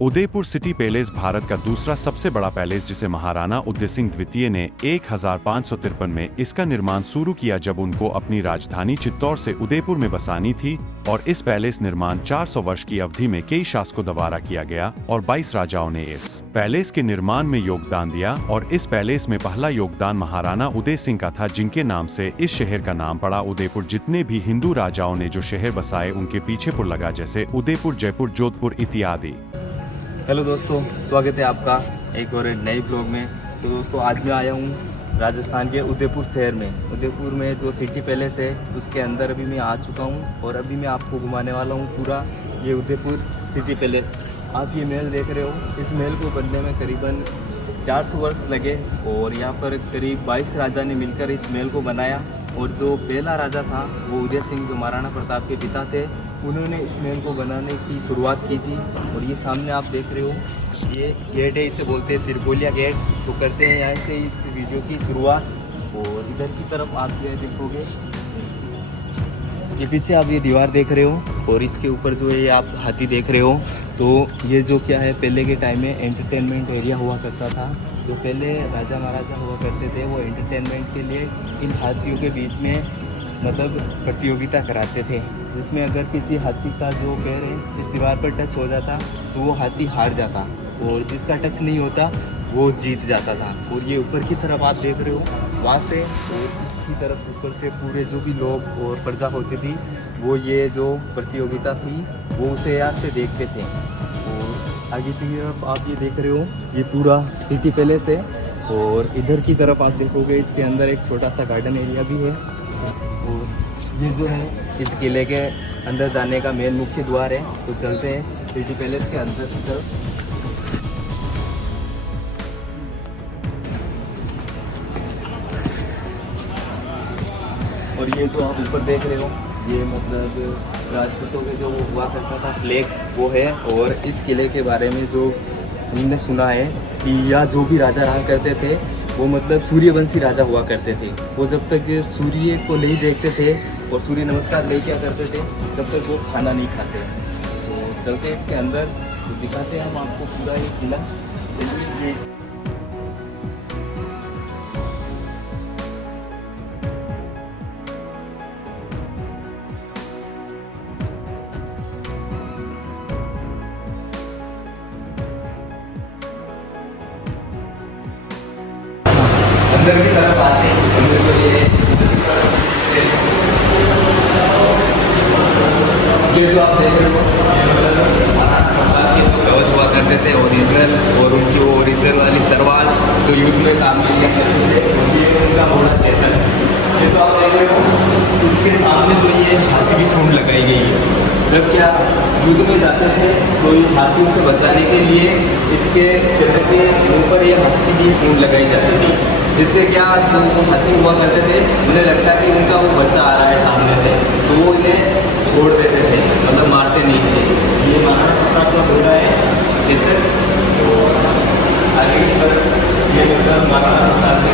Udaipur city palace Bharat का दूसरा सबसे बड़ा पैलेस जिसे महाराणा उदय सिंह द्वितीय ने 1553 में इसका निर्माण शुरू किया जब उनको अपनी राजधानी चित्तौड़ से उदयपुर में बसानी थी और इस पैलेस निर्माण 400 वर्ष की अवधि में कई शासकों द्वारा किया गया और 22 राजाओं ने इस पैलेस के निर्माण में योगदान दिया और इस पैलेस में पहला योगदान महाराणा उदय सिंह का था जिनके नाम से इस शहर का नाम पड़ा उदयपुर। जितने भी हिंदू राजाओं ने जो शहर बसाए उनके पीछे पुर लगा जैसे उदयपुर, जयपुर, जोधपुर इत्यादि। हेलो दोस्तों, स्वागत है आपका एक और नई ब्लॉग में। तो दोस्तों आज मैं आया हूँ राजस्थान के उदयपुर शहर में। उदयपुर में जो सिटी पैलेस है उसके अंदर अभी मैं आ चुका हूँ और अभी मैं आपको घुमाने वाला हूँ पूरा ये उदयपुर सिटी पैलेस। आप ये महल देख रहे हो, इस महल को बनने में करीबन 400 वर्ष लगे और यहाँ पर करीब 22 राजा ने मिलकर इस महल को बनाया। और जो पहला राजा था वो उदय सिंह जो महाराणा प्रताप के पिता थे, उन्होंने इस महल को बनाने की शुरुआत की थी। और ये सामने आप देख रहे हो ये गेट है, इसे बोलते हैं त्रिपोलिया गेट। तो करते हैं यहाँ से इस वीडियो की शुरुआत। और इधर की तरफ आप ये देखोगे, ये पीछे आप ये दीवार देख रहे हो और इसके ऊपर जो है आप हाथी देख रहे हो। तो ये जो क्या है, पहले के टाइम में एंटरटेनमेंट एरिया हुआ करता था। जो पहले राजा महाराजा हुआ करते थे वो एंटरटेनमेंट के लिए इन हाथियों के बीच में मतलब प्रतियोगिता कराते थे, जिसमें अगर किसी हाथी का जो पैर है इस दीवार पर टच हो जाता तो वो हाथी हार जाता और जिसका टच नहीं होता वो जीत जाता था। और ये ऊपर की तरफ आप देख रहे हो, वहाँ से और इसी तरफ ऊपर से पूरे जो भी लोग और प्रजा होती थी वो ये जो प्रतियोगिता थी वो उसे यहाँ से देखते थे। और आगे की तरफ आप ये देख रहे हो ये पूरा सिटी पैलेस है। और इधर की तरफ आप देखोगे इसके अंदर एक छोटा सा गार्डन एरिया भी है। और ये जो है इस किले के अंदर जाने का मेन मुख्य द्वार है। तो चलते हैं सिटी पैलेस के अंदर की तरफ। और ये जो आप ऊपर देख रहे हो ये मतलब राजपूतों के जो हुआ करता था फ्लैग वो है। और इस किले के बारे में जो हमने सुना है कि या जो भी राजा रहा करते थे वो मतलब सूर्यवंशी राजा हुआ करते थे। वो जब तक सूर्य को नहीं देखते थे और सूर्य नमस्कार नहीं किया करते थे तब तक वो खाना नहीं खाते। तो चलते इसके अंदर तो दिखाते हैं हम आपको पूरा ये किला। ये अंदर की तरफ आते हैं। अंदर तो ये जो आप देख रहे हो ये तो कवच हुआ करते थे ओरिजिनल, और उनकी वो ओरिजिनल वाली तलवार तो युद्ध में काम में लिया करते थे। ये उनका घोड़ा चेतन है। ये तो आप देख रहे हो इसके सामने तो ये हाथी की सूंड लगाई गई है। जब क्या युद्ध में जाते थे तो ये हाथियों से बचाने के लिए इसके चेहरे के ऊपर ये हाथी की सूंड लगाई जाती थी, जिससे क्या जो वो हाथी हुआ करते थे उन्हें लगता है कि उनका वो बच्चा आ रहा है सामने से तो वो इन्हें छोड़ देते थे, मतलब मारते नहीं थे। ये महाराणा प्रताप का घोड़ा है चेतक। तो आगे की तरफ ये मतलब महाराणा प्रताप से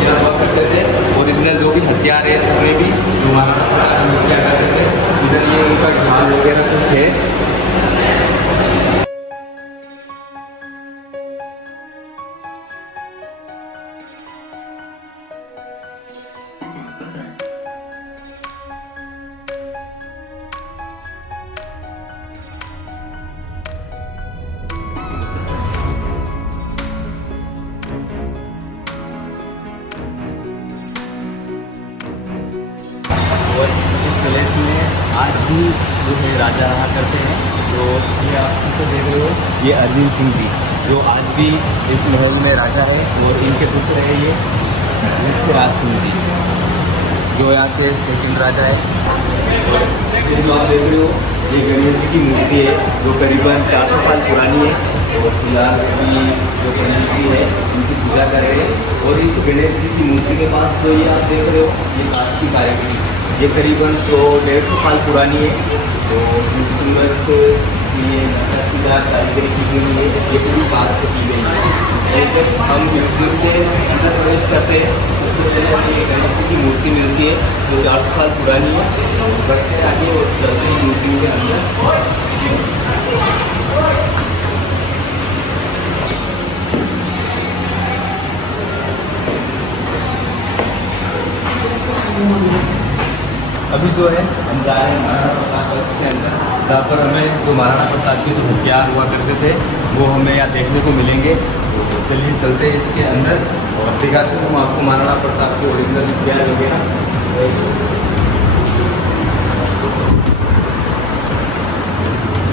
क्या हुआ करते थे, ओरिजिनल जो भी हथियार है उन्हें भी जो महाराणा प्रताप यूज़ किया करते थे। इधर ये उनका ढाल वगैरह कुछ है। और इस पैलेस में आज भी जो है राजा रहा करते हैं। तो ये आप इनको देख रहे हो, ये अरविंद सिंह जी जो आज भी इस महल में राजा है। और इनके पुत्र है ये राज सिंह जी जो यहाँ के सेकंड राजा है। और ये जो आप देख रहे हो ये गणेश जी की मूर्ति है जो करीबन 400 साल पुरानी है। और फिलहाल अभी जो गणेश जी है उनकी पूजा कर रहे हैं। और इस गणेश जी की मूर्ति के पास जो ये आप देख रहे हो ये कांच की कारीगरी, ये करीबन 150 साल पुरानी है। तो सुंदर से ये कारीगरी की गई है, ये पूरी कांच से की गई है। जब हम म्यूजियम के अंदर प्रवेश करते हैं सबसे पहले हमें गणेश जी की मूर्ति मिलती है जो 400 साल पुरानी है। बढ़ते आगे और चलते हैं म्यूजियम के अंदर। जो है हम जा रहे हैं महाराणा प्रताप पैलेस के अंदर, जहाँ पर हमें जो महाराणा प्रताप के जो हथियार हुआ करते थे वो हमें यहाँ देखने को मिलेंगे। तो चलिए चलते हैं इसके अंदर और दिखाते हूँ आपको महाराणा प्रताप के ओरिजिनल हथियार वगैरह।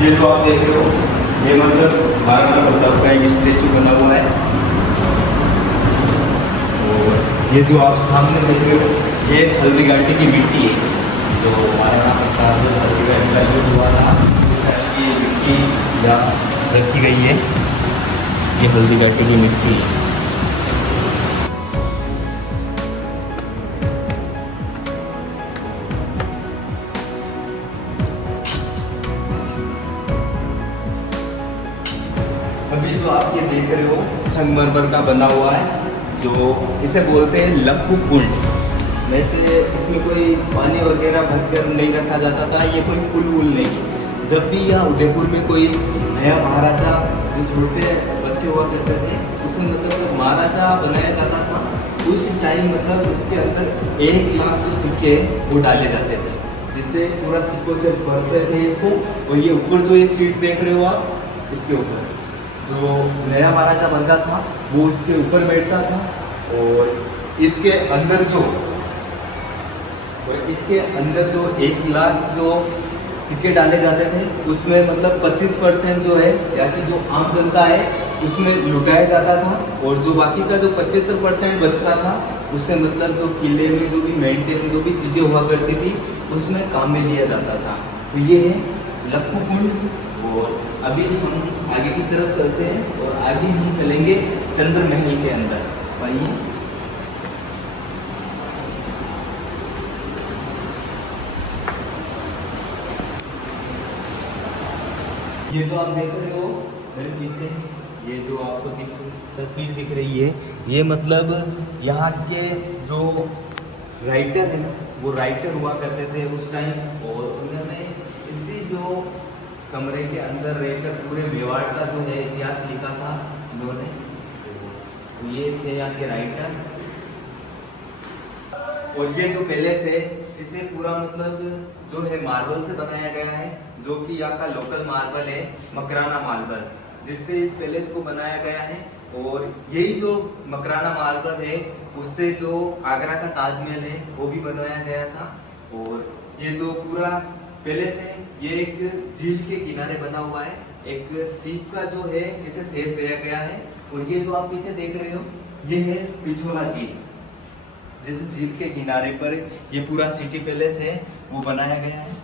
ये जो आप देख रहे हो ये मतलब महाराणा प्रताप का एक स्टेचू बना हुआ है। और ये जो आप सामने देख रहे हो ये हल्दी घाटी की मिट्टी है। जो महाराणा प्रताप हल्दी घाटी का जो हुआ था की मिट्टी यहाँ रखी गई है। ये हल्दी घाटी की मिट्टी है। अभी जो आप ये देख रहे हो संगमरमर का बना हुआ है, जो इसे बोलते हैं लक्कू कुंड। वैसे इसमें कोई पानी वगैरह भरकर नहीं रखा जाता था, ये कोई पुल वुल नहीं। जब भी यहाँ उदयपुर में कोई नया महाराजा जो छोटे बच्चे हुआ करते थे उसे मतलब जब महाराजा बनाया जाता था उस टाइम मतलब इसके अंदर 1 लाख जो सिक्के वो डाले जाते थे, जिससे पूरा सिक्कों से भरते थे इसको। और ये ऊपर जो ये सीट देख रहे हो आप, इसके ऊपर जो नया महाराजा बनता था वो इसके ऊपर बैठता था। और इसके अंदर जो 1 लाख जो सिक्के डाले जाते थे उसमें मतलब 25% जो है या फिर जो आम जनता है उसमें लुटाया जाता था। और जो बाकी का जो 75% बचता था उससे मतलब जो किले में जो भी मेंटेन जो भी चीज़ें हुआ करती थी उसमें काम में लिया जाता था। तो ये है लक्कू कुंड। और अभी हम आगे की तरफ चलते हैं और आगे हम चलेंगे चंद्र महल के अंदर। आइए, ये जो आप देख रहे हो मेरे पीछे, ये जो आपको तस्वीर दिख रही है ये मतलब यहाँ के जो राइटर है ना वो राइटर हुआ करते थे उस टाइम। और उन्होंने इसी जो कमरे के अंदर रहकर पूरे मेवाड़ का जो है इतिहास लिखा था उन्होंने। तो ये थे यहाँ के राइटर। और ये जो पैलेस है इसे पूरा मतलब जो है मार्बल से बनाया गया है, जो कि यहाँ का लोकल मार्बल है मकराना मार्बल, जिससे इस पैलेस को बनाया गया है। और यही जो मकराना मार्बल है उससे जो आगरा का ताजमहल है वो भी बनवाया गया था। और ये जो पूरा पैलेस है ये एक झील के किनारे बना हुआ है, एक सीप का जो है इसे शेप दिया गया है। और ये जो आप पीछे देख रहे हो ये है पिछोला झील, जिस झील के किनारे पर ये पूरा सिटी पैलेस है वो बनाया गया है।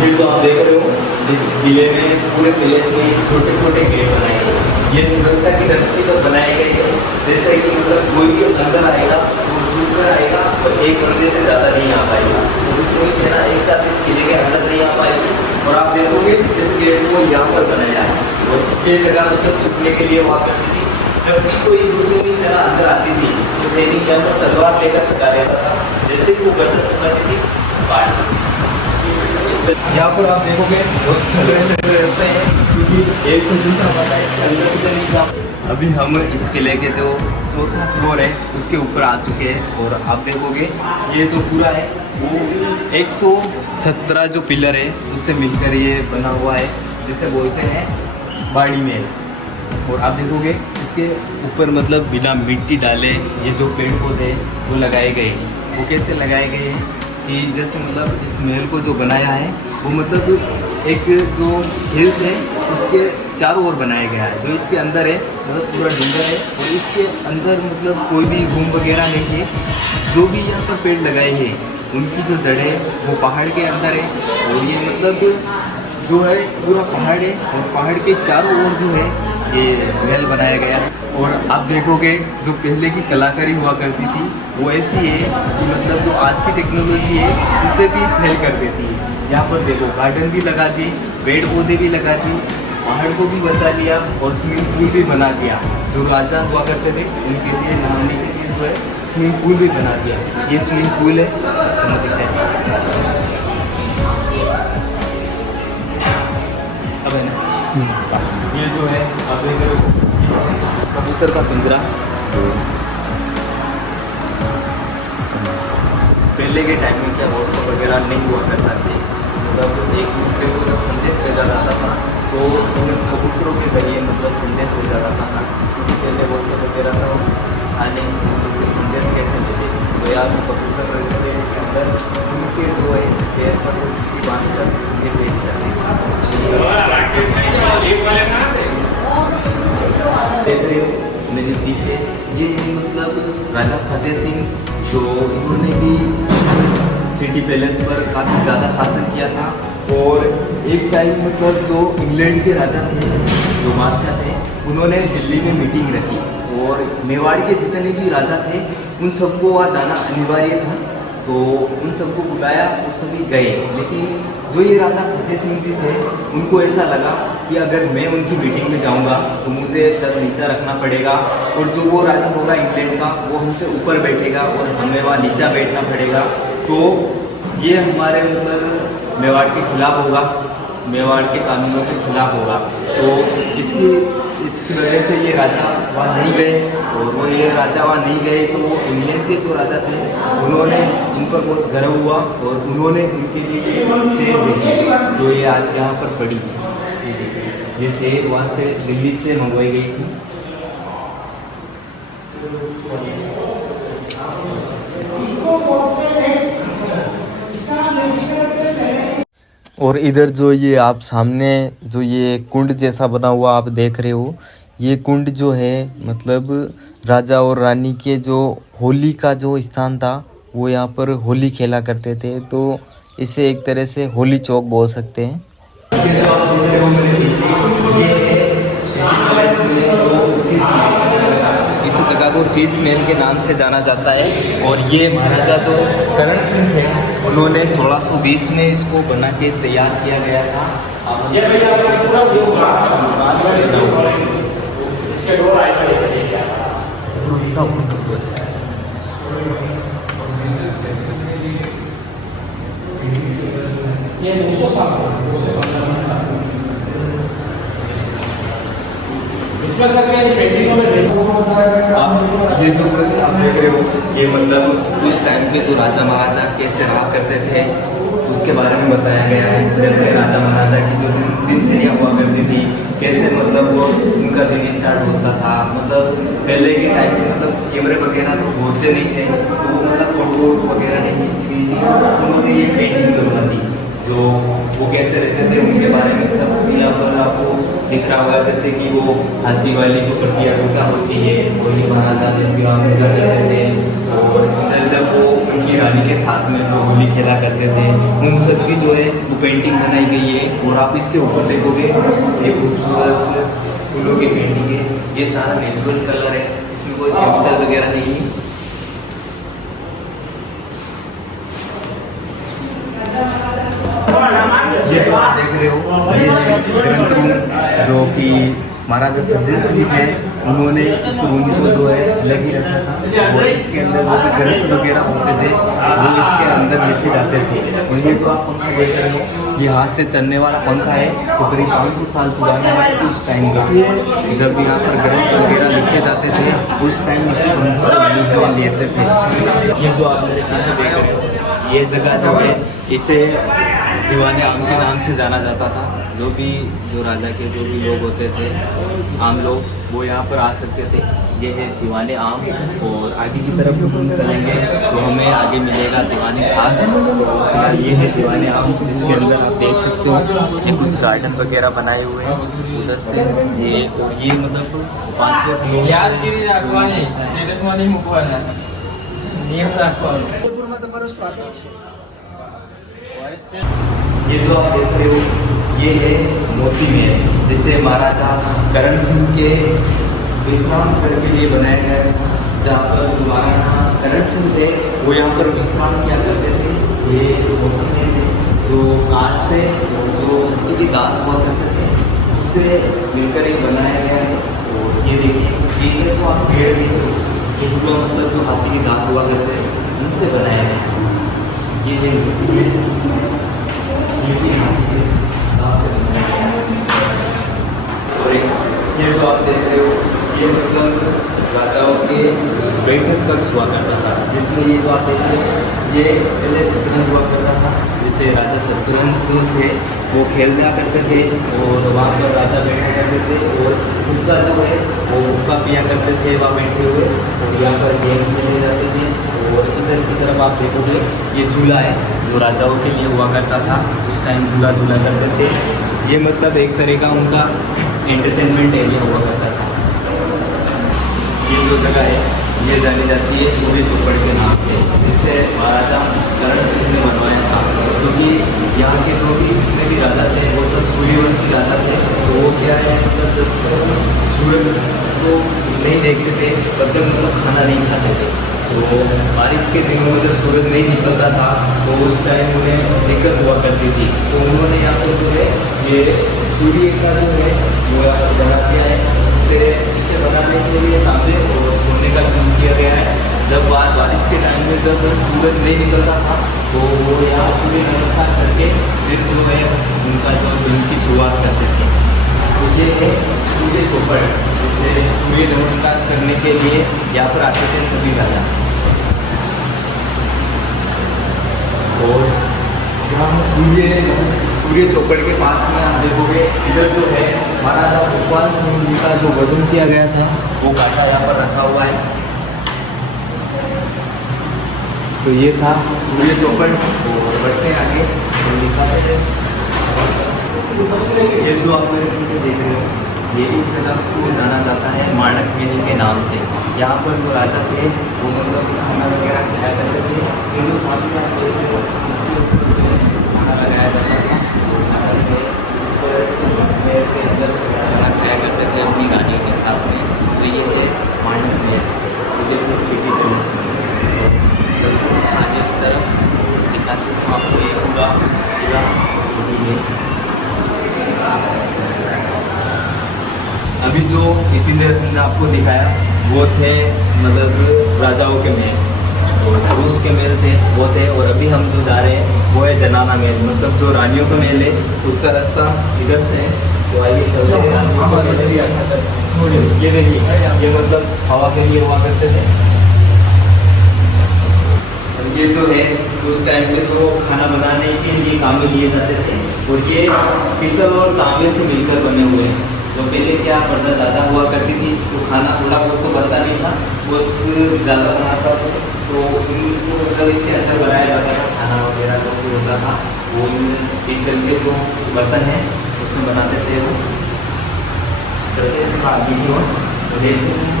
ये जो आप देख रहे हो इस किले में पूरे पैलेस में छोटे छोटे गेट बनाए गए, ये सुरक्षा की दृष्टि पर बनाए गए हैं। जैसे कि मतलब कोई भी अंदर आएगा वो छूकर आएगा और एक बंदे से ज़्यादा नहीं आ पाएगा, उसको सेना एक साथ इस किले के अंदर नहीं आ पाएगी। और आप देखोगे इस गेट को यहाँ पर बनाया है और ये जगह मतलब छुपने के लिए हुआ करती थी। जब भी कोई दुश्मनी सेना अंदर आती थी तो सैनिक यहाँ पर तलवार लेकर खड़ा रहता था, जैसे कि वो गर्दन टुकाती थी काट। यहाँ पर आप देखोगे बहुत सारे रास्ते हैं क्योंकि एक तो दूसरा पता है अंदर से नहीं जा। अभी हम इस किले के जो चौथा फ्लोर है उसके ऊपर आ चुके हैं और आप देखोगे ये जो पूरा है वो 117 जो पिलर है उससे मिलकर ये बना हुआ है, जिसे बोलते हैं बाड़ी महल। और आप देखोगे इसके ऊपर मतलब बिना मिट्टी डाले ये जो पेड़ पौधे वो लगाए गए, वो कैसे लगाए गए हैं कि जैसे मतलब इस महल को जो बनाया है वो मतलब एक जो हिल्स है उसके चारों ओर बनाया गया है। जो इसके अंदर है मतलब पूरा डूंगर है और इसके अंदर मतलब कोई भी घूम वगैरह नहीं है। जो भी यहाँ पर पेड़ लगाए हैं उनकी जो जड़ें वो पहाड़ के अंदर है और ये मतलब जो है पूरा पहाड़ है और पहाड़ के चारों ओर जो है ये महल बनाया गया है। और आप देखोगे जो पहले की कलाकारी हुआ करती थी वो ऐसी है कि मतलब जो आज की टेक्नोलॉजी है उसे भी फेल कर देती है। यहाँ पर देखो गार्डन भी लगा दी, पेड़ पौधे भी लगा दी, पहाड़ को भी बचा लिया और स्विमिंग पूल भी बना दिया। जो राजा हुआ करते थे उनके लिए नहाने के लिए जो है स्विमिंग पूल भी बना दिया। ये स्विमिंग पूल है, अब है ना ये जो है आप देख रहे हो कबूतर का पिंजरा। पहले के टाइम में क्या व्हाट्सएप वगैरह नहीं हुआ करता थे, मतलब एक दूसरे को जब संदेश भेजा जाता था तो उन्हें कबूतरों के जरिए मतलब संदेश भेजा जाता था, क्योंकि पहले व्हाट्सएप वगैरह था आने संदेश कैसे भेजे, तो या तो कबूतर रहते थे इसके अंदर, उनके जो है पैर पर वो चिट्ठी बांध कर ये भेज जाते देख रहे हो मेरे पीछे, ये मतलब राजा फतेह सिंह जो इन्होंने भी सिटी पैलेस पर काफ़ी ज़्यादा शासन किया था। और एक टाइम मतलब जो इंग्लैंड के राजा थे, जो बादशाह थे, उन्होंने दिल्ली में मीटिंग रखी और मेवाड़ के जितने भी राजा थे उन सबको वहाँ जाना अनिवार्य था, तो उन सबको बुलाया और सभी गए। लेकिन जो ये राजा फतेह सिंह जी थे उनको ऐसा लगा कि अगर मैं उनकी मीटिंग में जाऊंगा तो मुझे सर नीचा रखना पड़ेगा, और जो वो राजा होगा इंग्लैंड का वो हमसे ऊपर बैठेगा और हमें वहाँ नीचा बैठना पड़ेगा, तो ये हमारे मतलब मेवाड़ के खिलाफ होगा, मेवाड़ के कानूनों के खिलाफ होगा। तो इसकी वजह से ये राजा वहाँ नहीं गए, और वो ये राजा वहाँ नहीं गए तो वो इंग्लैंड के जो राजा थे उन्होंने इन पर बहुत गर्व हुआ और उन्होंने उनके लिए चेयर भेजी, जो ये आज यहाँ पर पड़ी है। ये चेयर वहाँ से दिल्ली से मंगवाई गई थी। और इधर जो ये आप सामने जो ये कुंड जैसा बना हुआ आप देख रहे हो, ये कुंड जो है मतलब राजा और रानी के जो होली का जो स्थान था, वो यहाँ पर होली खेला करते थे, तो इसे एक तरह से होली चौक बोल सकते हैं। ये जो आप देख रहे हो मेरे पीछे, ये है सिटी पैलेस में शीश महल। इस जगह को शीश महल के नाम से जाना जाता है, और ये महाराजा जो करण सिंह थे उन्होंने 1620 में इसको बना के तैयार किया गया था। ये 200 साल इसमें सर पेंटिंगों में ये जो आप देख रहे हो, ये मतलब उस टाइम के जो राजा महाराजा कैसे रहा करते थे उसके बारे में बताया गया है। जैसे राजा महाराजा की जो दिनचर्या हुआ करती थी, कैसे मतलब वो उनका दिन स्टार्ट होता था, मतलब पहले के टाइम में मतलब कैमरे वगैरह तो होते नहीं थे, तो वो मतलब फोटो वगैरह नहीं खींची गई थी, उन्होंने ये पेंटिंग बना दी, जो वो कैसे रहते थे उनके बारे में सब यहाँ पर आपको दिख रहा होगा। जैसे कि वो हाथी वाली जो प्रतियोगिता होती है, वो ये महाराजा जब विवाह पूजा करते थे, और इधर जब वो उनकी रानी के साथ में जो होली खेला करते थे, उन सब की जो है वो पेंटिंग बनाई गई है। और आप इसके ऊपर देखोगे ये खूबसूरत फूलों की पेंटिंग है, ये सारा नेचुरल कलर है, इसमें कोई केमिकल वगैरह नहीं है। ये जो आप देख रहे हो ये है ग्रंथ रूम, जो कि महाराजा सज्जन सिंह है, उन्होंने इस रूम को जो है लगी रखा था, और इसके अंदर वो ग्रंथ वगैरह होते थे वो इसके अंदर लिखे जाते थे। और ये जो आप पंखा देख रहे हो, ये हाथ से चलने वाला पंखा है, तो करीब 500 साल पुराना है उस टाइम का। जब यहाँ पर ग्रंथ वगैरह लिखे जाते थे उस टाइम इसी पंखा को यूज में लेते थे। ये जो आप मेरे पीछे देख रहे हो, ये जगह जो है इसे दीवाने आम के नाम से जाना जाता था। जो राजा के जो भी लोग होते थे, आम लोग, वो यहाँ पर आ सकते थे। ये है दीवाने आम, और आगे की तरफ हम चलेंगे तो हमें आगे मिलेगा दीवाने खास। ये है दीवाने आम, जिसके अंदर आप देख सकते हो ये कुछ गार्डन वगैरह बनाए हुए हैं उधर से। ये मतलब 5वें फ्लोर ये जो आप देख रहे हो ये है मोती महल, जिसे महाराजा करण सिंह के विश्राम करके लिए बनाया गया था। जहाँ पर महाराजा करण सिंह थे वो यहाँ पर विश्राम किया करते थे। ये मोती महल है जो कांच से, जो हाथी के दांत हुआ करते थे उससे मिलकर ये बनाया गया है। और ये देखिए ये जो आप पेड़ देख रहे हो, ये पूरा मतलब जो हाथी के दांत हुआ करते हैं उनसे बनाया गया है। ये है और ये जो आप देख रहे हो ये मतलब राजाओं के बैठक कक्ष हुआ करता था, जिसमें ये जो आप देख रहे ये पहले शतरंज हुआ करता था, जिसे राजा शतरंज जो थे वो खेलना करते थे और वहाँ पर राजा बैठा करते थे और हुक्का जो है वो हुक्का पिया करते थे वहाँ बैठे हुए, और यहाँ पर गेम खेले जाते थे। और इधर की तरफ आप देखोगे ये झूला है जो राजाओं के लिए हुआ करता था, उस टाइम झूला करते थे। ये मतलब एक तरह का उनका एंटरटेनमेंट एरिया हुआ करता था। ये जो जगह है ये जानी जाती है सूर्य चौपड़ के नाम से, जिसे महाराजा करण सिंह ने बनवाया था, क्योंकि यहाँ के जो भी जितने भी राजा थे वो सब सूर्यवंशी राजा थे। तो वो क्या है मतलब जब सूरज को नहीं देखते थे तब तक मतलब खाना नहीं खाते थे। तो बारिश के दिनों में जब सूरज नहीं निकलता था तो उस टाइम उन्हें दिक्कत हुआ करती थी। तो उन्होंने यहाँ पर जो है ये सूर्य का जो है वो यहाँ पर बना दिया है। इसे बनाने के लिए तांबे और सोने का यूज़ किया गया है। जब बारिश के टाइम में जब सूरज नहीं निकलता था तो वो यहाँ सूर्य नमस्कार करके फिर जो है उनका जो दिन की शुरुआत करते थे। तो ये है सूर्य चौपड़, जिसे सूर्य नमस्कार करने के लिए यहाँ पर आते थे सभी राजा। और यहाँ सूर्य चौपड़ के पास में आप देखोगे इधर जो है महाराजा भोपाल सिंह जी का जो वजन किया गया था वो कांटा यहाँ पर रखा हुआ है। तो ये था सूर्य चौपड़। और बढ़ते हैं आगे तो दिखाते हैं ये जो आप मेरे पीछे देख रहे हो ये इस जगह को जाना जाता है माणक महल के नाम से। यहाँ पर जो राजा थे वो मतलब खाना वगैरह खाया करते थे। ये जो सामने आप देख रहे हो इससे खाना लगाया जाता था। इस पर महल के अंदर खाना खाया करते थे अपनी रानियों के साथ में। तो ये है माणक महल उदयपुर सिटी पैलेस में। चलते हैं आगे की तरफ, दिखाते हैं आपको ये पूरा जो भी है। अभी जो इतनी देर हमने आपको दिखाया वो थे मतलब राजाओं के महल और रूस के महल थे वो थे। और अभी हम जो जा रहे हैं वो है जनाना महल, मतलब जो रानियों का महल है उसका रास्ता इधर से है। तो आइए चलते हैं रानियों का महल। ये देखिए ये मतलब हवा के लिए हुआ करते थे। और ये जो है उस टाइम पे जो खाना बनाने के लिए काम में लिए जाते थे। और ये पीतल और तांबे से मिलकर बने हुए हैं। तो पहले क्या पर्दा ज़्यादा हुआ करती थी तो खाना थोड़ा बहुत तो बनता नहीं था, बहुत ज़्यादा बनाता था तो उनको मतलब इसके अंदर बनाया जाता था खाना वगैरह जो भी होता था वो पीतल के जो बर्तन है उसमें बनाते थे। वो चलते थे आगे की ओर तो देखते हैं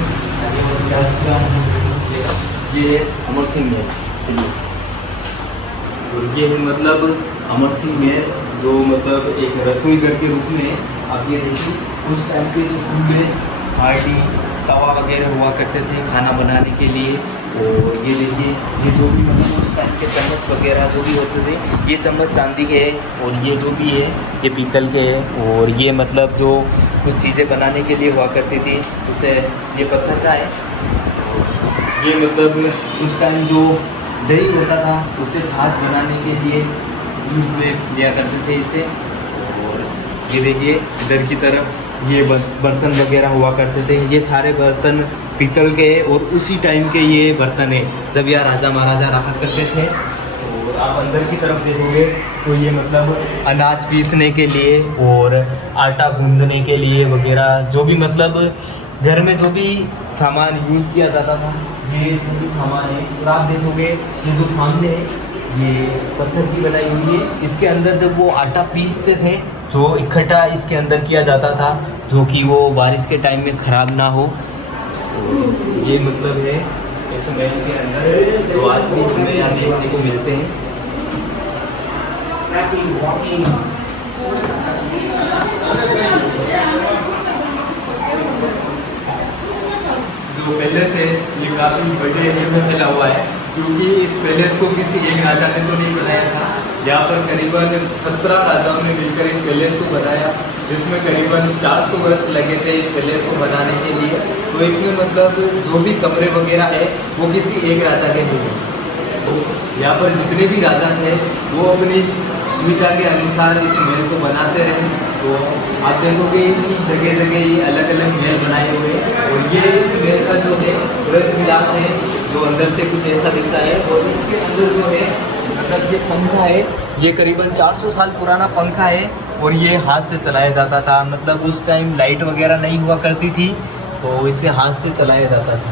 ये है अमर सिंह महल। चलिए, और ये है मतलब अमर सिंह महल जो मतलब एक रसोई घर के रूप में आप ये देखिए उस टाइम पे जो चूल्हे हांडी तवा वगैरह हुआ करते थे खाना बनाने के लिए। और ये देखिए ये जो भी मतलब उस टाइम के चम्मच वगैरह जो भी होते थे ये चम्मच चांदी के हैं और ये जो भी है ये पीतल के हैं। और ये मतलब जो कुछ चीज़ें बनाने के लिए हुआ करती थी उसे ये पत्थर का है। ये मतलब उस टाइम जो दही होता था उससे छाछ बनाने के लिए यूज़ में लिया करते थे इसे। और ये देखिए इधर की तरफ ये बर्तन वगैरह हुआ करते थे। ये सारे बर्तन पीतल के और उसी टाइम के ये बर्तन है जब यह राजा महाराजा रहा करते थे। और आप अंदर की तरफ देखोगे तो ये मतलब अनाज पीसने के लिए और आटा गूंदने के लिए वगैरह जो भी मतलब घर में जो भी सामान यूज़ किया जाता था ये सभी सामान है। और आप देखोगे ये जो सामने है ये पत्थर की बनाई हुई है। इसके अंदर जब वो आटा पीसते थे जो इकट्ठा इसके अंदर किया जाता था जो कि वो बारिश के टाइम में ख़राब ना हो। तो ये मतलब है इस महल के अंदर जो आज भी हमें यहाँ देखने को मिलते हैं। जो पहले से ये काफ़ी बड़े एरिया में फैला हुआ है क्योंकि इस पैलेस को किसी एक राजा ने तो नहीं बनाया था। यहाँ पर करीबन 17 राजाओं ने मिलकर इस पैलेस को बनाया, जिसमें करीबन 400 वर्ष लगे थे इस पैलेस को बनाने के लिए। तो इसमें मतलब जो भी कमरे वगैरह है वो किसी एक राजा के नहीं है। तो यहाँ पर जितने भी राजा थे वो अपनी सुविधा के अनुसार इस महल को बनाते रहे। तो आप देखोगे कि जगह जगह ये अलग अलग महल बनाए हुए हैं। और ये इस महल का जो है ब्रज विलास है जो अंदर से कुछ ऐसा दिखता है। और इसके अंदर जो है मतलब ये पंखा है, ये करीबन 400 साल पुराना पंखा है और ये हाथ से चलाया जाता था। मतलब उस टाइम लाइट वगैरह नहीं हुआ करती थी तो इसे हाथ से चलाया जाता था।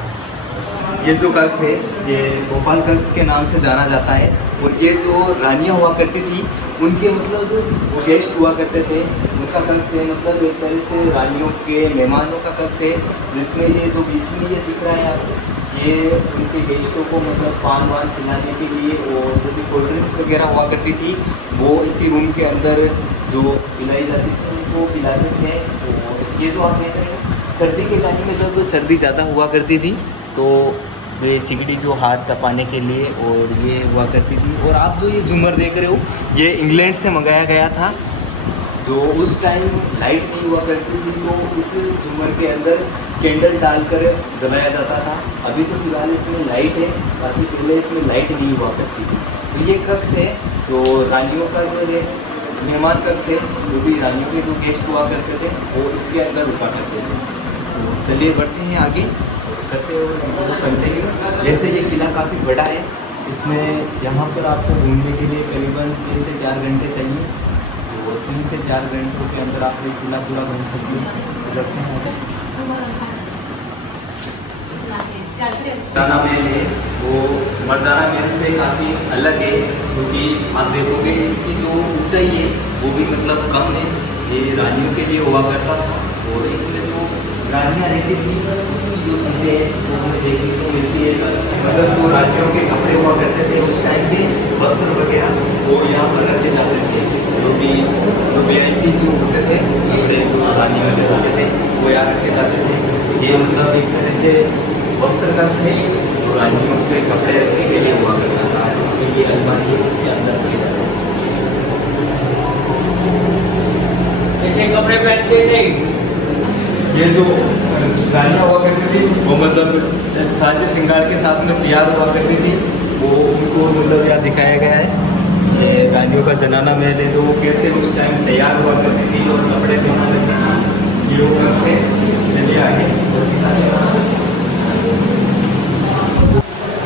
ये जो कक्ष है ये गोपाल कक्ष के नाम से जाना जाता है। और ये जो रानियाँ हुआ करती थी उनके मतलब वो गेस्ट हुआ करते थे, उनका कक्ष है। मतलब एक तरह से रानियों के मेहमानों का कक्ष है, जिसमें ये जो बीच में ये दिख रहा है आपको, ये उनके गेस्टों को मतलब पान वान खिलाने के लिए और जो भी कोल्ड ड्रिंक्स वगैरह हुआ करती थी वो इसी रूम के अंदर जो पिलाई जाती थी उनको पिलाते थे। और ये जो आप देख रहे हैं सर्दी के टाइम में जब सर्दी ज़्यादा हुआ करती थी तो ये सिगड़ी जो हाथ तपाने के लिए और ये हुआ करती थी। और आप जो ये झूमर देख रहे हो ये इंग्लैंड से मंगाया गया था। जो उस टाइम लाइट नहीं हुआ करती थी तो इस झूमर के अंदर कैंडल डालकर जलाया जाता था। अभी तो फिलहाल इसमें लाइट है, बाकी पहले इसमें लाइट नहीं हुआ करती थी। तो ये कक्ष है जो रानियों का जो है मेहमान कक्ष है, जो भी रानियों के जो गेस्ट हुआ करते थे वो इसके अंदर रुका करते थे। तो चलिए बढ़ते हैं आगे करते हुए कंटिन्यू। जैसे ये किला काफ़ी बड़ा है, इसमें यहाँ पर आपको घूमने के लिए करीबन 3 से 4 घंटे चाहिए। तो 3 से 4 घंटों के अंदर आप ये किला पूरा घूम सकते हैं। करते हैं मर्दाना महल है वो मर्दाना महल से काफ़ी अलग है, क्योंकि आप देखोगे इसकी जो ऊंचाई है वो भी मतलब कम है। ये रानियों के लिए हुआ करता था और इसमें जो रानियाँ रहती थी उसकी जो चीज़ें वो हमें देखने को मिलती है। मतलब जो रानियों के कपड़े हुआ करते थे उस टाइम के वस्त्र वगैरह वो यहाँ पर रखे जाते थे। जो VIP जो होते थे कपड़े जो रानियों के होते थे वो यहाँ रखे जाते थे। ये मतलब एक तरह से वस्त्र कक्ष है जो रानियों के कपड़े रखने के लिए हुआ करता था, जिसमें ये अलमारी है इसके अंदर रखे जाते थे। ऐसे कपड़े पहनते थे। ये जो रानियाँ हुआ करती थी वो मतलब साजे श्रृंगार के साथ में तैयार हुआ करती थी, वो उनको मतलब यहाँ दिखाया गया है। ये रानियों का जनाना महल है, जो वो कैसे उस टाइम तैयार हुआ करती थी और कपड़े पहना करती थी। ये वो से चलिए आगे।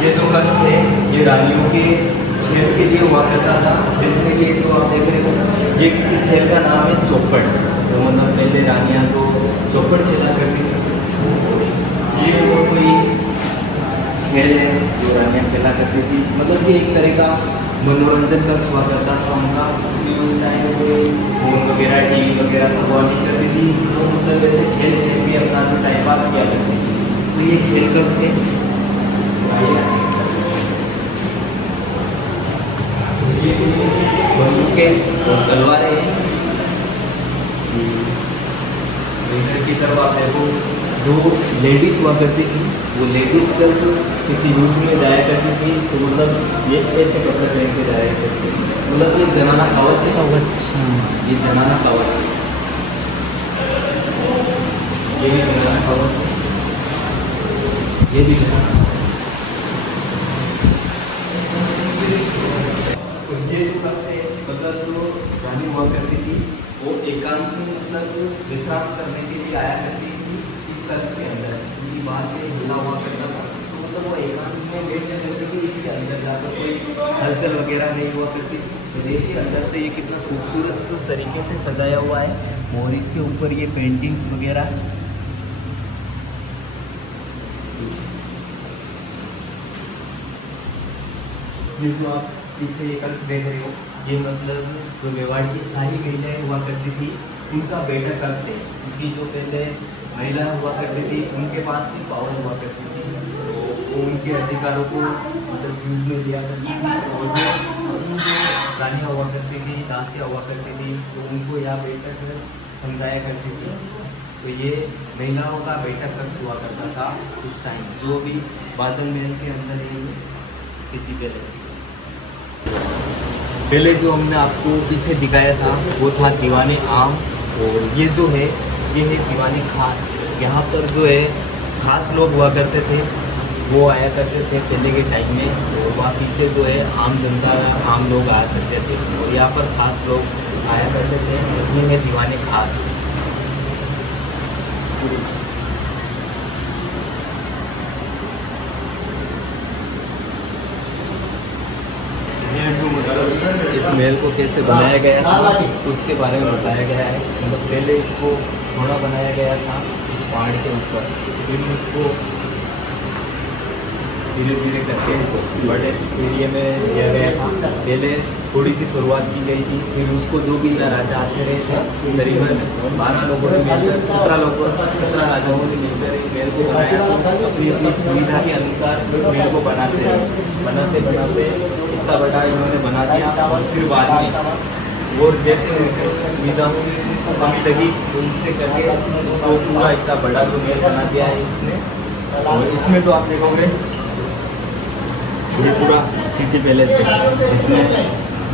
ये जो कक्ष है ये रानियों के खेल के लिए हुआ करता था, जिसमें ये जो आप देख रहे हो ये इस खेल का नाम है चौपड़। तो मतलब पहले रानियाँ तो चौपड़ खेला करती थी। ये वो कोई खेल है जो रानियाँ खेला करती थी। मतलब ये एक तरह का मनोरंजन कक्ष हुआ करता था उनका, क्योंकि उस टाइम कोई फोन वगैरह TV वगैरह हुआ नहीं करती थी, तो मतलब वैसे खेल खेल के अपना जो टाइम पास किया करती थी। तो ये खेल कक्ष है। ये बंदूकें और तलवारें हैं। इधर की तरफ आप देखो जो लेडीज़ हुआ करती थी वो लेडीज़ जब किसी युद्ध में जाया करती थी तो मतलब ये ऐसे कपड़े पहन के जाया करती थी। मतलब ये जनाना कवच है। अच्छा, ये जनाना कवच है, ये भी जनाना कवच है, ये भी जनाना। तो ये जो कक्ष है मतलब जो रानी हुआ करती थी वो एकांत में मतलब विश्राम करने के लिए आया करती थी इस कक्ष के अंदर, क्योंकि बाहर के हल्ला हुआ करता था तो मतलब वो एकांत में बैठने करती थी। इसके अंदर जाकर कोई हलचल वगैरह नहीं हुआ करती। तो देखिए अंदर से ये कितना खूबसूरत तरीके से सजाया हुआ है और इसके ऊपर ये पेंटिंग्स वगैरह। ये जो आप पीछे ये कक्ष देख रहे हो ये मतलब जो मेवाड़ की सारी महिलाएं हुआ करती थी उनका बैठक कक्ष है, क्योंकि जो पहले महिला हुआ करती थी उनके पास भी पावर हुआ करती थी, तो वो उनके अधिकारों को मतलब यूज में लिया करती थी। और जो रानियाँ हुआ करती थी, दासियाँ हुआ करती थी, तो उनको यहाँ बैठक समझाया करती थी। तो ये महिलाओं का बैठक कक्ष हुआ करता था उस टाइम, जो भी बादल महल के अंदर ही सिटी पैलेस। पहले जो हमने आपको पीछे दिखाया था वो था दीवाने आम, और ये जो है ये है दीवाने खास। यहाँ पर जो है खास लोग हुआ करते थे, वो आया करते थे पहले के टाइम में, और वहाँ पीछे जो है आम जनता आम लोग आ सकते थे, और यहाँ पर खास लोग आया करते थे। ये है दीवाने खास। इस महल को कैसे बनाया गया था उसके बारे में बताया गया है। मतलब पहले इसको थोड़ा बनाया गया था इस पहाड़ के ऊपर, फिर इसको धीरे धीरे करके बड़े एरिया में दिया गया था। पहले थोड़ी सी शुरुआत की गई थी, फिर उसको जो भी राजा आते रहे थे करीबन 12 लोगों ने मिलकर 17 राजाओं ने मिलकर इस महल को बनाया। तो अपनी अपनी सुविधा के अनुसार इस महल को बनाते बनाते इतना बड़ा इन्होंने बना दिया। और फिर बाद में और जैसे उनको सुविधा कमी लगी उनसे करके उसको पूरा इतना बड़ा जो महल बना दिया है इसने। और इसमें तो आप देखोगे ये पूरा सिटी पैलेस है, इसमें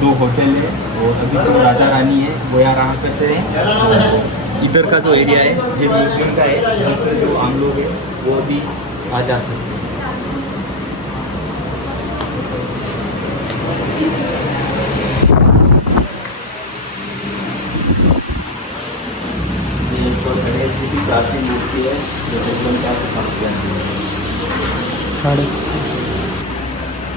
2 होटल है और अभी जो राजा रानी है वो यहाँ रहा करते हैं। इधर का जो एरिया है ये म्यूजियम का है, जिसमें जो आम लोग हैं वो भी आ जा सकते हैं। ये एक और गणेश जी की प्राचीन मूर्ति है जो तकरीबन 400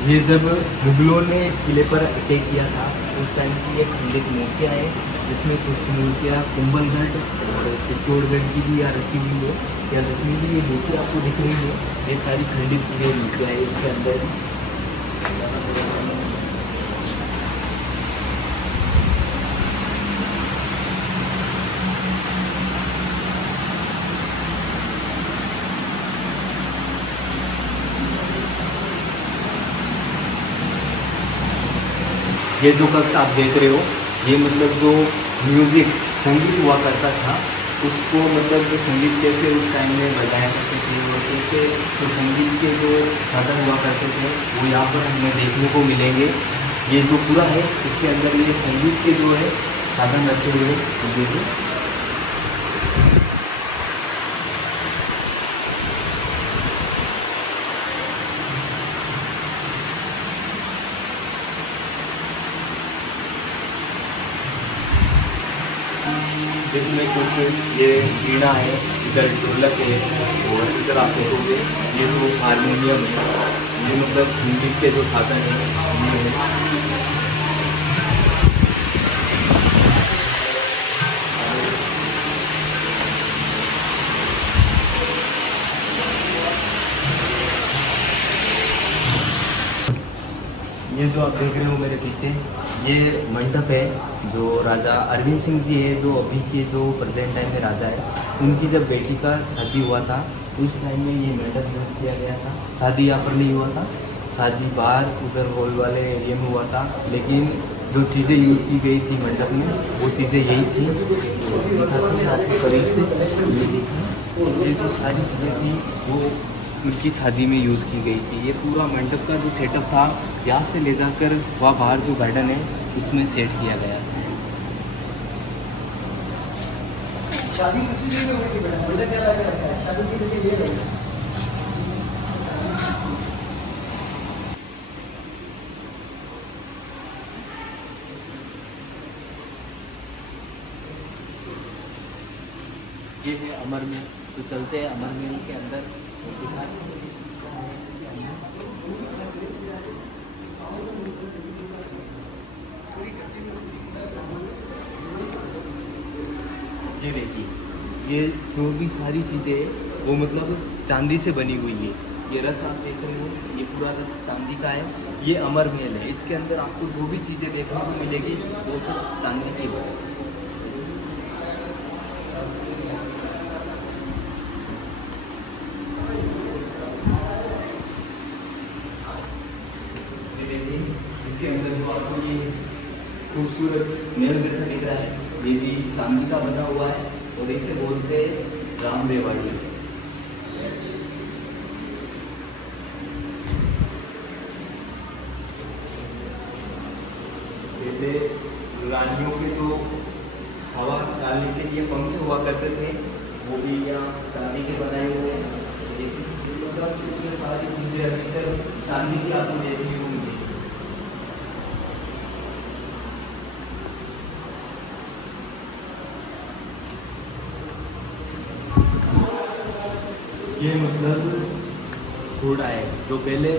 ये जब मुगलों ने इस किले पर अटैक किया था उस टाइम की एक खंडित मूर्तियाँ है, जिसमें कुछ मूर्तियाँ कुंभलगढ़ और चित्तौड़गढ़ की भी यहाँ रखी हुई है। या रखी हुई ये मूर्ति आपको दिख रही है, ये सारी खंडित की गई मूर्तियाँ है इसके अंदर। ये जो कक्ष आप देख रहे हो ये मतलब जो म्यूज़िक संगीत हुआ करता था उसको मतलब जो संगीत कैसे उस टाइम में बजाया करते थे और कैसे तो संगीत के जो साधन हुआ करते थे वो यहाँ पर हमें देखने को मिलेंगे। ये जो पूरा है इसके अंदर ये संगीत के जो है साधन रखे हुए हैं। इसमें कुछ ये वीणा है, इधर ढोलक है और इधर आप देखोगे ये जो हारमोनियम है, ये मतलब संगीत के जो साधन है ये है। ये जो आप देख रहे हो मेरे पीछे ये मंडप है जो राजा अरविंद सिंह जी है, जो अभी के जो प्रेजेंट टाइम में राजा है, उनकी जब बेटी का शादी हुआ था उस टाइम में ये मंडप यूज़ किया गया था। शादी यहाँ पर नहीं हुआ था, शादी बाहर उधर हॉल वाले एरिया में हुआ था, लेकिन जो चीज़ें यूज़ की गई थी मंडप में वो चीज़ें यही थी। आपको करीब से ये जो सारी चीज़ें थी वो उनकी शादी में यूज़ की गई थी। ये पूरा मंडप का जो सेटअप था यहाँ से ले जाकर वहाँ बाहर जो गार्डन है उसमें सेट किया गया था। ये है अमर महल, तो चलते हैं अमर महल के अंदर और दिखाते हैं। ये देखिए ये जो भी सारी चीज़ें हैं वो मतलब चांदी से बनी हुई है। ये रथ आप देख रहे हो ये पूरा रथ चांदी का है। ये अमर महल है, इसके अंदर आपको जो भी चीज़ें देखने को मिलेगी वो सब चांदी की है। इसके अंदर जो आपको ये खूबसूरत महल जैसा दिख रहा है ये भी चांदी का बना हुआ है और इसे बोलते हैं राम रेवाड़ी। पहले रानियों के जो हवा डालने के लिए पंख हुआ करते थे वो भी यहाँ चांदी के बनाए हुए हैं। मतलब इसमें सारी चीज़ें अधिकतर चांदी की आपको देखने को मिलेगी। ये मतलब घोड़ा है जो पहले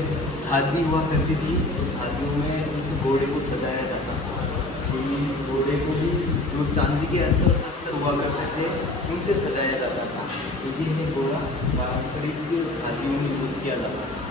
शादी हुआ करती थी तो शादियों में उसे घोड़े को सजाया जाता था। कोई घोड़े को भी जो चांदी के अस्त्र शस्त्र हुआ करते थे उनसे सजाया जाता था, क्योंकि ये घोड़ा पारंपरिक शादियों में यूज़ किया जाता था।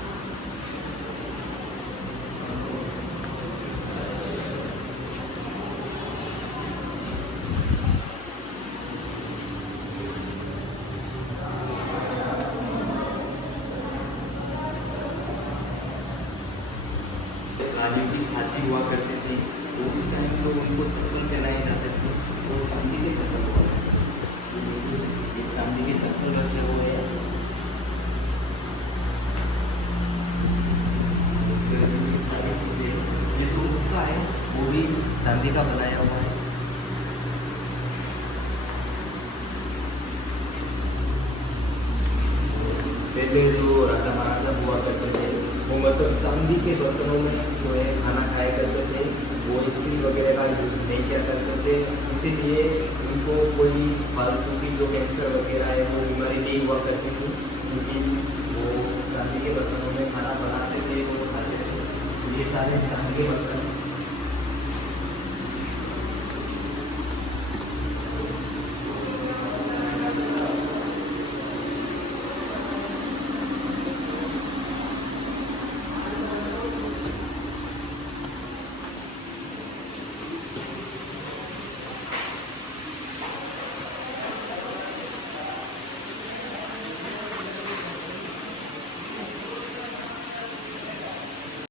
रानी की शादी हुआ करती थी तो उस टाइम जो उनको चप्पल पहनाए जाते थे वो चांदी के चप्पल हुआ करते थे। ये चांदी के चप्पल रखे हुए हैं। तो ये सारी चीज़ें, ये जो हुक्का है वो भी चांदी का बनाया हुआ है। पहले जो राजा महाराजा हुआ करते थे वो मतलब चांदी के बर्तनों में जो है खाना खाया करते थे, वो स्टील वगैरह का यूज़ नहीं किया करते थे। इसीलिए उनको कोई फालतू की जो कैंसर वगैरह है वो बीमारी नहीं हुआ करती थी, क्योंकि वो चांदी के बर्तनों में खाना बनाते थे, वो खाते थे। ये सारे चांदी के बर्तन